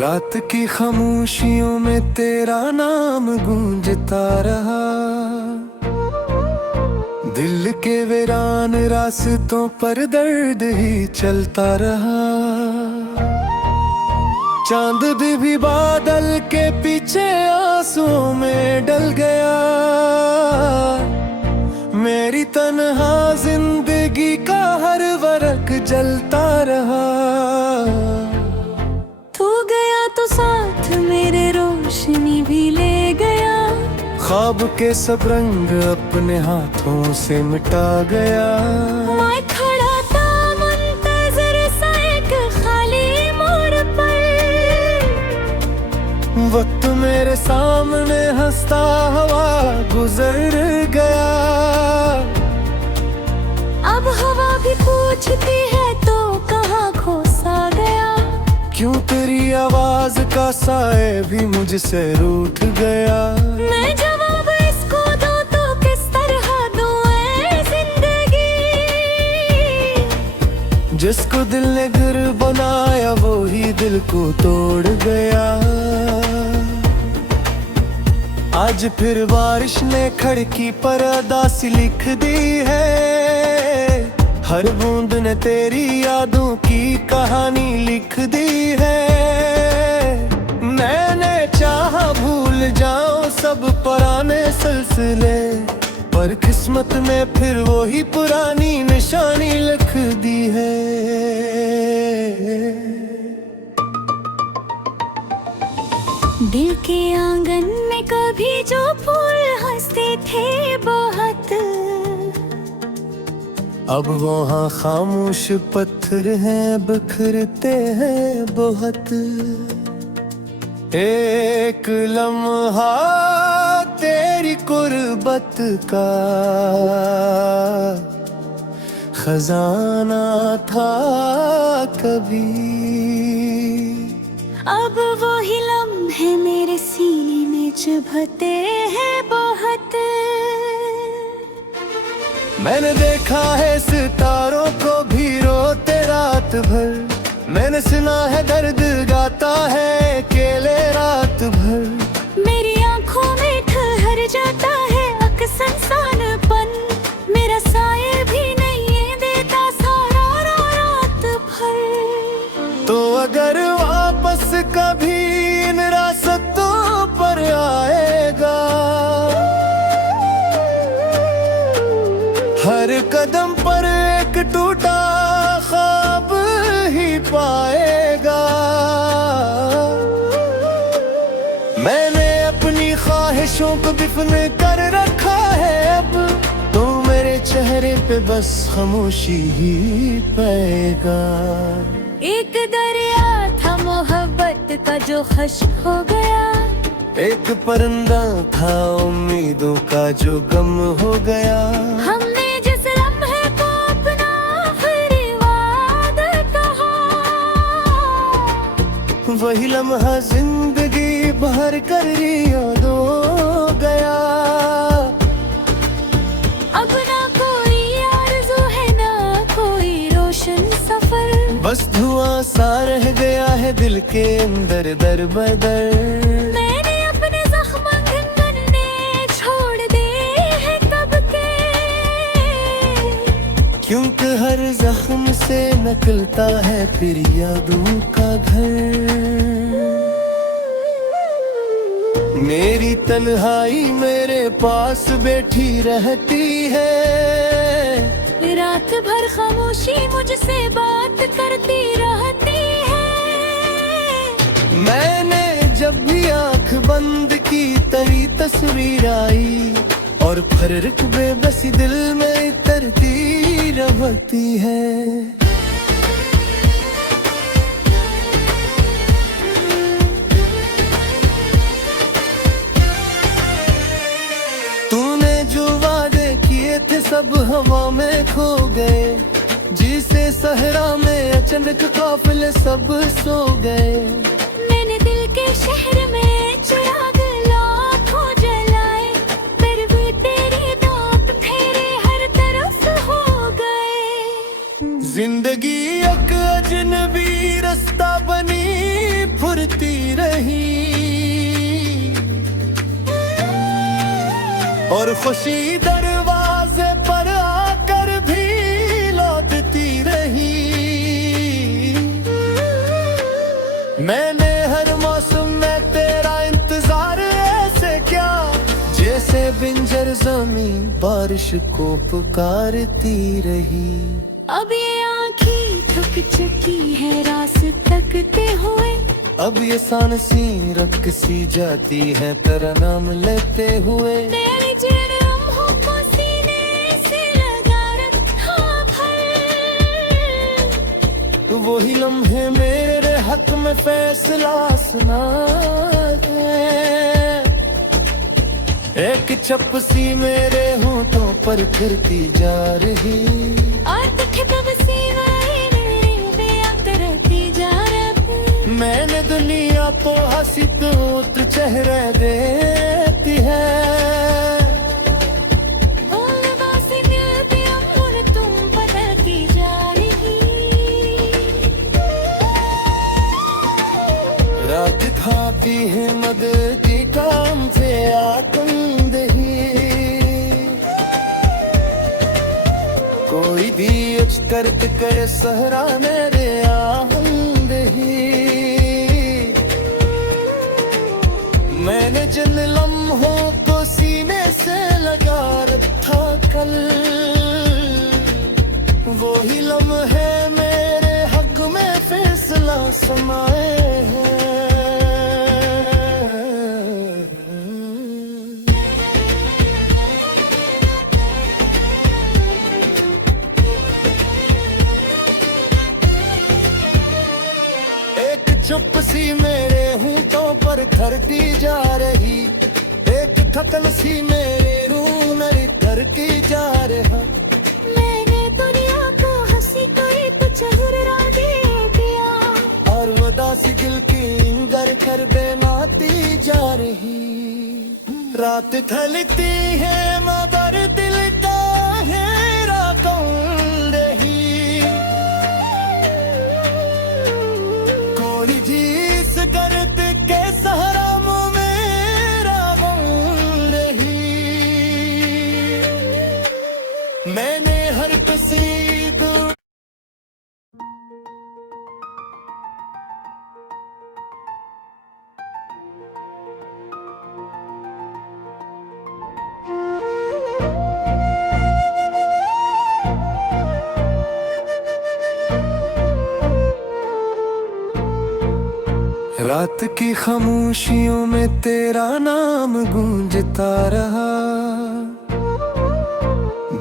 रात की खामोशियों में तेरा नाम गूंजता रहा। दिल के वीरान रास्तों पर दर्द ही चलता रहा। चांद भी बादल के पीछे आंसुओं में डल गया। मेरी तन्हा जिंदगी का हर वरक जलता रहा। तू गया तो साथ मेरे रोशनी भी ले गया। ख्वाब के सब रंग अपने हाथों से मिटा गया। मैं खड़ा था मुंतज़िर सा एक खाली मोड़ पर। वक्त मेरे सामने हंसता हुआ गुजर गया। अब हवा भी पूछती है तो कहाँ खो सा गया। क्यों तेरी आवाज का साए भी मुझसे रूठ गया। मैं जवाब इसको दूं तो किस तरह दूं ऐ जिंदगी। जिसको दिल ने घर बनाया वो ही दिल को तोड़ गया। आज फिर बारिश ने खिड़की पर अदासी लिख दी है। हर बूंद ने तेरी यादों की कहानी लिख दी है। मैंने चाहा भूल जाऊं सब पुराने सिलसिले, पर किस्मत में फिर वो ही पुरानी निशानी लिख दी है। दिल के आंगन में कभी जो फूल हंसते थे बहुत, अब वहाँ खामोश पत्थर हैं बिखरते हैं बहुत। एक लम्हा तेरी कुर्बत का खजाना था कभी। अब वो ही लम्हे मेरे सीने में चुभते हैं बहुत। मैंने देखा है सितारों को भी रोते रात भर। मैंने सुना है दर्द गाता है अकेले रात भर। मेरी आंखों में ठहर जाता है अक्सर सानपन। मेरा साये भी नहीं देता सारा रात भर। तो अगर वापस कभी इन रास्तों पर आएगा, हर कदम पर एक टूटा ख्वाब ही पाएगा। मैंने अपनी ख्वाहिशों को दफन कर रखा है। अब तो मेरे चेहरे पे बस खामोशी ही पाएगा। एक दरिया था मोहब्बत का जो खश्क हो गया। एक परिंदा था उम्मीदों का जो गम हो गया। हमने जिस लम्हे को अपना आखिरी वादा कहा, वही लम्हा जिंदगी भर कर यादों गया। अब ना कोई आरज़ू है ना कोई रोशन सफर। बस धुआं सा रह गया है दिल के अंदर दर बदर। मैंने अपने ज़ख्म गंगने छोड़ दे हैं कब के। क्योंकि हर जख्म से निकलता है फिर यादों का घर। मेरी तन्हाई मेरे पास बैठी रहती है। रात भर खामोशी मुझसे बात करती रहती है। मैंने जब भी आंख बंद की तेरी तस्वीर आई, और फर्क बेबसी दिल में तरती रहती है। तूने जो वादे किए थे सब हवा में खो गए। जिसे सहरा में अचानक काफिले सब सो गए। मैंने दिल के शहर में चिराग लाखों जलाए, फिर भी तेरी दात फेरे हर तरफ हो गए। जिंदगी एक अजनबी रास्ता बनी फुरती रही, और खुशी दरवाजे पर आकर भी लौटती रही। मैंने हर मौसम में तेरा इंतजार ऐसे क्या, जैसे बिंजर ज़मीं बारिश को पुकारती रही। अब ये आँखें थक चुकी है रास तकते हुए, अब ये सांसें रक सी जाती है तेरा नाम लेते हुए। तेरे जिन लम्हों को सीने से लगा रखा भर, वही लम्हे मेरे हक में फैसला सुनाते। एक चपसी मेरे होंठों पर फिरती जा रही, और तुझे कब सिवाय मेरे बेअंत रहती जा रही। मैंने दुनिया तो हंसी तो चेहरे देती है। बासी मिलती अमूल तुम बदलती जा रही। रात खाती है मदद की काम से आतंदही, कोई भी अचकर्त करे सहरा मेरे आहंदही। मैंने जिन लम्हों को सीने से लगा रखा कल, वही लम्हे मेरे हक में फैसला समाए हैं। चुप सी मेरे होंठों पर थरती जा रही, एक थकल सी मेरे रूह में थरती जा रहा। मैंने दुनिया को हंसी कोई चेहरा दे दिया, और उदासी दिल की इंगर कर बेनाती जा रही। रात ढलती है मगर दिल का घेरा कौन रही, कोई जिस दर्द के सहारा मुँह मेरा गम रही। मैंने हर किसी रात की खामोशियों में तेरा नाम गूंजता रहा,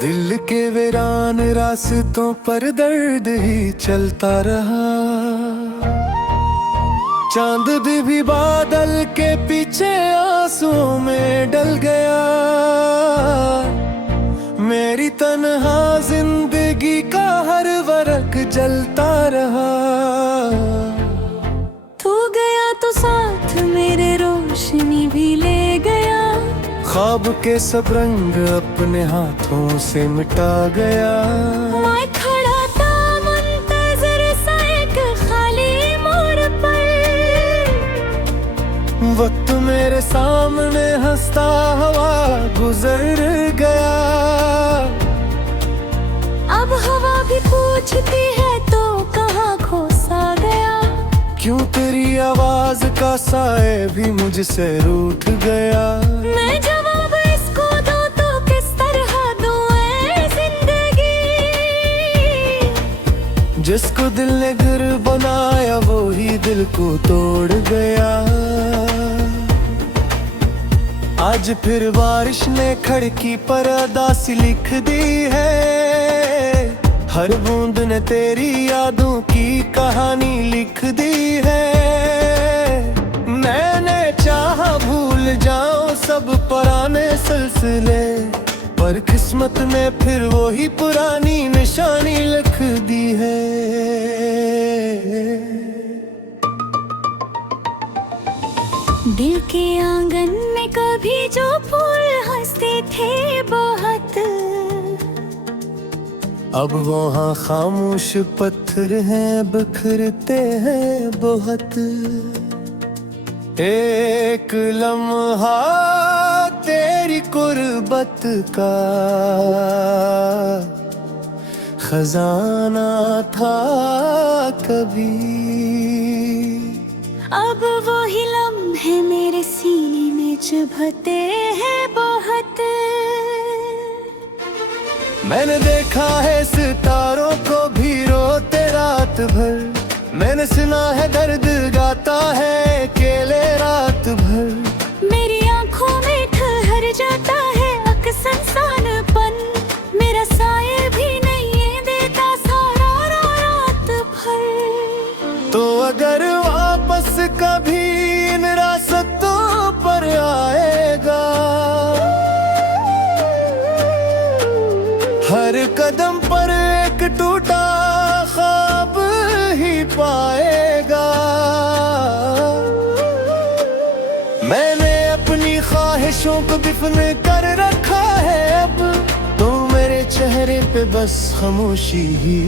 दिल के वीरान रास्तों पर दर्द ही चलता रहा। चांद भी बादल के पीछे आंसुओं में डल गया, मेरी तन्हा जिंदगी का हर वरक जलता रहा। तू गया तो साथ मेरे रोशनी भी ले गया, ख्वाब के सब रंग अपने हाथों से मिटा गया। मैं खड़ा था मुंतज़िर सा एक खाली मोड़ पर, वक्त मेरे सामने हंसता हुआ गुजर गया। अब हवा भी पूछती है तो कहाँ खो सा गया, क्यों तेरी आवाज का साए भी मुझसे रूठ गया। मैं जवाब इसको दूं तो किस तरह दूं ऐ जिंदगी, जिसको दिल ने घर बनाया वो ही दिल को तोड़ गया। आज फिर बारिश ने खिड़की पर अदासी लिख दी है, हर बूंद ने तेरी यादों की कहानी लिख दी है। मैंने चाहा भूल जाऊं सब पुराने सिलसिले, पर किस्मत ने फिर वही पुरानी निशानी लिख दी है। दिल के आंगन में कभी जो फूल हंसते थे बहुत, अब वहाँ खामोश पत्थर हैं, बिखरते हैं बहुत। एक लम्हा तेरी कुर्बत का खजाना था कभी। अब वो ही लम्हे मेरे सीने में चुभते हैं बहुत। मैंने देखा है सितारों को भी रोते रात भर, मैंने सुना है दर्द गाता है अकेले रात भर। मेरी आंखों में ठहर जाता है अक्सर इंसानपन, मेरा साये भी नहीं देता सारा रात भर। तो अगर वापस कभी इन रास्तों पर आएगा, हर कदम पर एक टूटा ख्वाब ही पाएगा। मैंने अपनी ख्वाहिशों को दफन कर रखा है, अब तो मेरे चेहरे पे बस खामोशी ही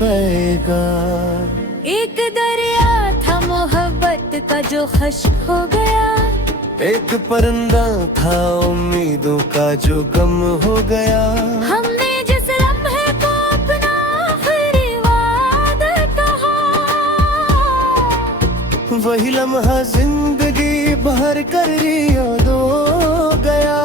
पाएगा। एक दरिया था मोहब्बत का जो खश्क हो गया, एक परिंदा था उम्मीदों का जो गम हो गया। हमने जिस लम्हे को अपना आखिरी वादा कहा, वही लम्हा जिंदगी भर कर याद हो गया।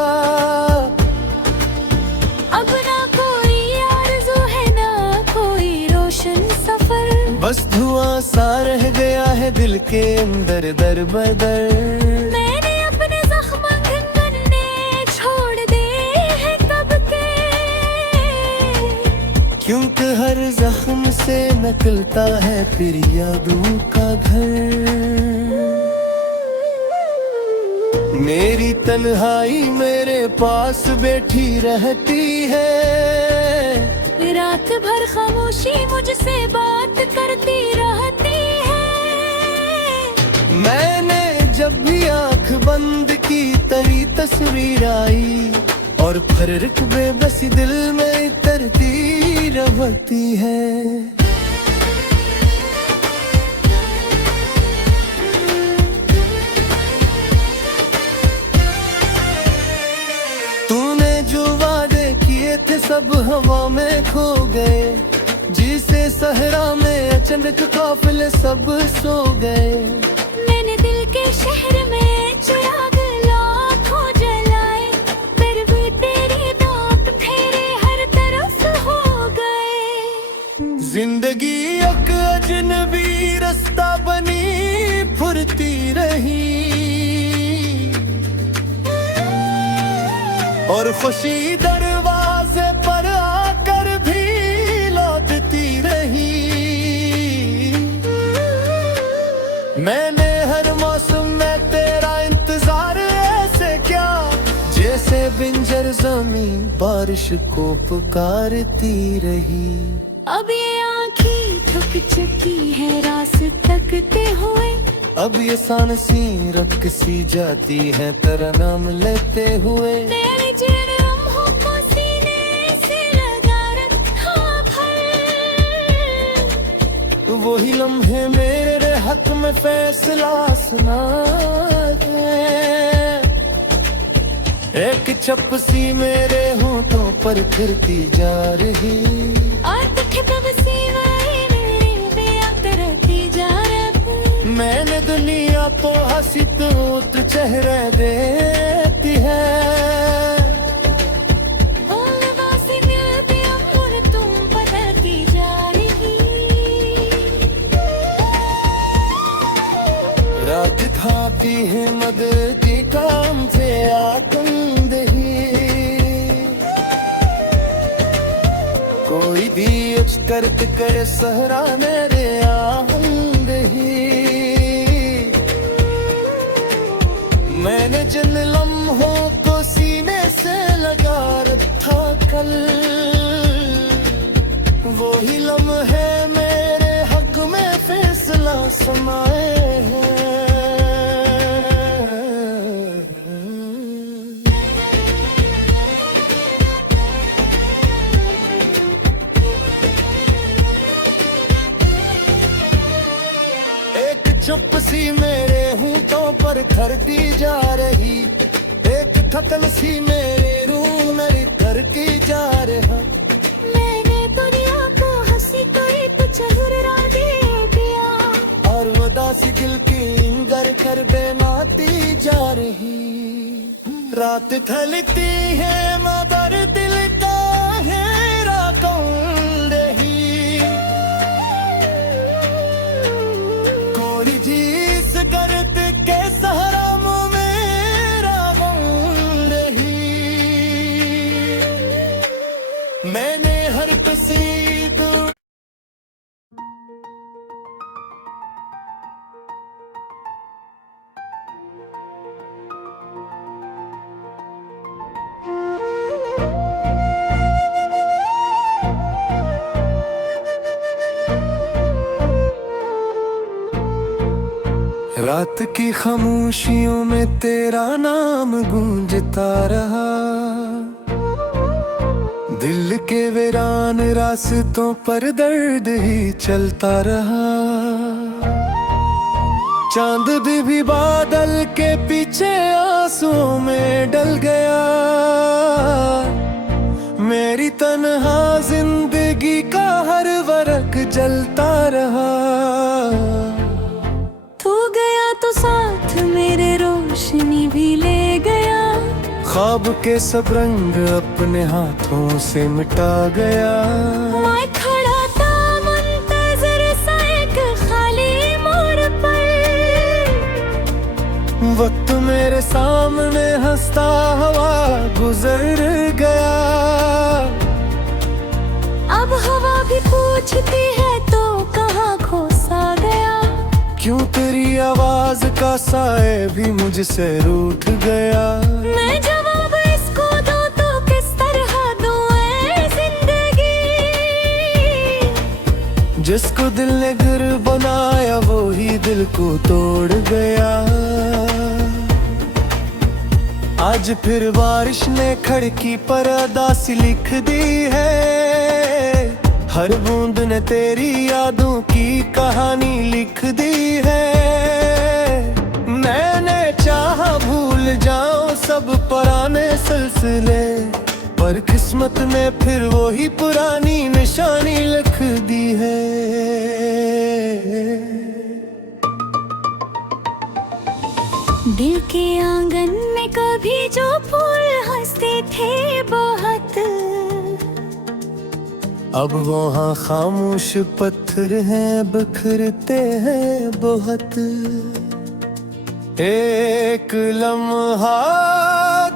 अब ना कोई आरज़ू है ना कोई रोशन सफर, बस धुआं सा रह गया है दिल के अंदर दर बदर। मैंने अपने जख्म गिनने छोड़ दे हैं कब के, क्योंकि हर जख्म से निकलता है फिर यादों का घर। मेरी तन्हाई मेरे पास बैठी रहती है, रात भर खामोशी मुझसे बात करती रहती है। मैंने जब भी आंख बंद की तेरी तस्वीर आई, और फर्क बेबसी दिल में तरती रहती है। तूने जो वादे किए थे सब हवा में खो गए, जिसे सहरा में अचानक काफिले सब सो गए। मैंने दिल के शहर में चिराग लाखों जलाए, फिर भी तेरी दात फेरे हर तरफ हो गए। जिंदगी एक अजनबी रास्ता बनी फुरती रही, और खुशी दरवाजे पर आकर भी लौटती रही। मैंने हर मौसम में तेरा इंतजार ऐसे क्या, जैसे बिंजर ज़मीं बारिश को पुकारती रही। अब ये आँखें थक चुकी है रास तकते हुए, अब ये सांसी रख सी जाती है तेरा नाम लेते हुए। तेरे जिन लम्हों को सीने से लगा रखा भर, वही लम्हे मेरे हक में फैसला सुना है। एक चपसी मेरे होठों पर फिरती जा रही, और तुझे कब सिवाय मेरे बेअंत रहती जा रही। मैंने दुनिया को हंसी तो चेहरे देती है। बोलबाज़ी में भी अमूर तुम बदलती जा रही। रात खाती है मदद की काम से आतम दही, कोई भी करत करे सहरा मेरे आहम दही। मैंने जिन लम्हों को सीने से लगा रखा कल, वही लम्हे मेरे हक में फैसला समाए हैं। चुप सी मेरे होंठों पर थरती जा रही, एक थकल सी मेरे रूह में करती जा रहा। मैंने दुनिया को हंसी कोई कुछ हुर्रा दे दिया, और उदासी दिल की इंगर कर बेनाती जा रही। रात ढलती है मगर दिल का घेरा कौन रही, कोई जिस करत के सहारा मुँह मेरा गम रही। मैंने हर किसी दूर रात की खामोशियों में तेरा नाम गूंजता रहा, दिल के वीरान रास्तों पर दर्द ही चलता रहा। चांद भी बादल के पीछे आंसुओं में डल गया, मेरी तन्हा जिंदगी का हर वर्क जलता रहा। तू गया तो साथ मेरे रोशनी भी ले गया, ख्वाब के सब रंग अपने हाथों से मिटा गया। मैं खड़ा था मुंतज़िर सा एक खाली मोड़ पर, वक्त मेरे सामने हंसता हुआ गुजर गया। अब हवा भी पूछती है तो कहाँ खो सा गया, क्यों तेरी आवाज का साए भी मुझसे रूठ गया। मैं जवाब इसको दूं तो किस तरह दूं ऐ जिंदगी, जिसको दिल ने घर बनाया वो ही दिल को तोड़ गया। आज फिर बारिश ने खिड़की पर उदासी लिख दी है, हर बूंद ने तेरी यादों की कहानी लिख दी है। मैंने चाहा भूल जाऊं सब पुराने सिलसिले, पर किस्मत ने फिर वही पुरानी निशानी लिख दी है। दिल के आंगन में कभी जो फूल हंसते थे बहुत, अब वहाँ खामोश पत्थर हैं बिखरते हैं बहुत। एक लम्हा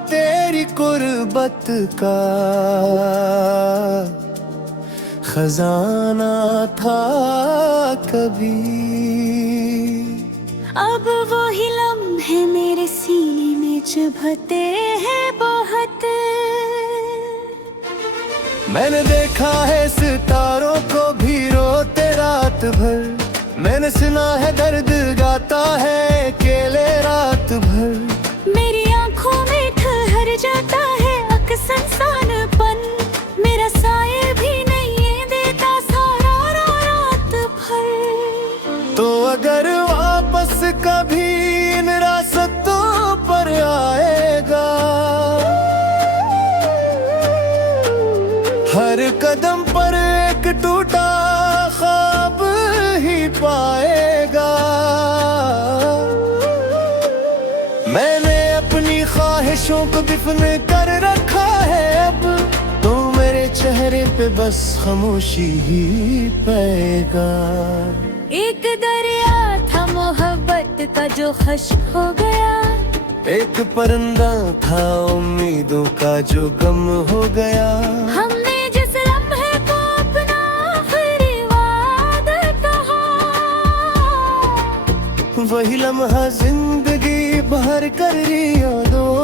तेरी कुर्बत का खजाना था कभी, अब वो ही लम्हे मेरे सीने में चुभते हैं बहुत। मैंने देखा है सितारों को भी रोते रात भर, मैंने सुना है दर्द गाता है अकेले रात भर। मेरी आंखों में ठहर जाता है अक्सर सानपन, मेरा साये भी नहीं देता सारा रात भर। तो अगर वापस कभी इन रास्तों पर आएगा, हर कदम पर एक टूटा ख्वाब ही पाएगा। मैंने अपनी ख्वाहिशों को दफन कर रखा है, अब तो मेरे चेहरे पे बस खामोशी ही पाएगा। एक दरिया था मोहब्बत का जो खश्क हो गया, एक परिंदा था उम्मीदों का जो गम हो गया। हमने जिस लम्हे को अपना आखिरी वादा कहा, वही लम्हा जिंदगी भर कर यादों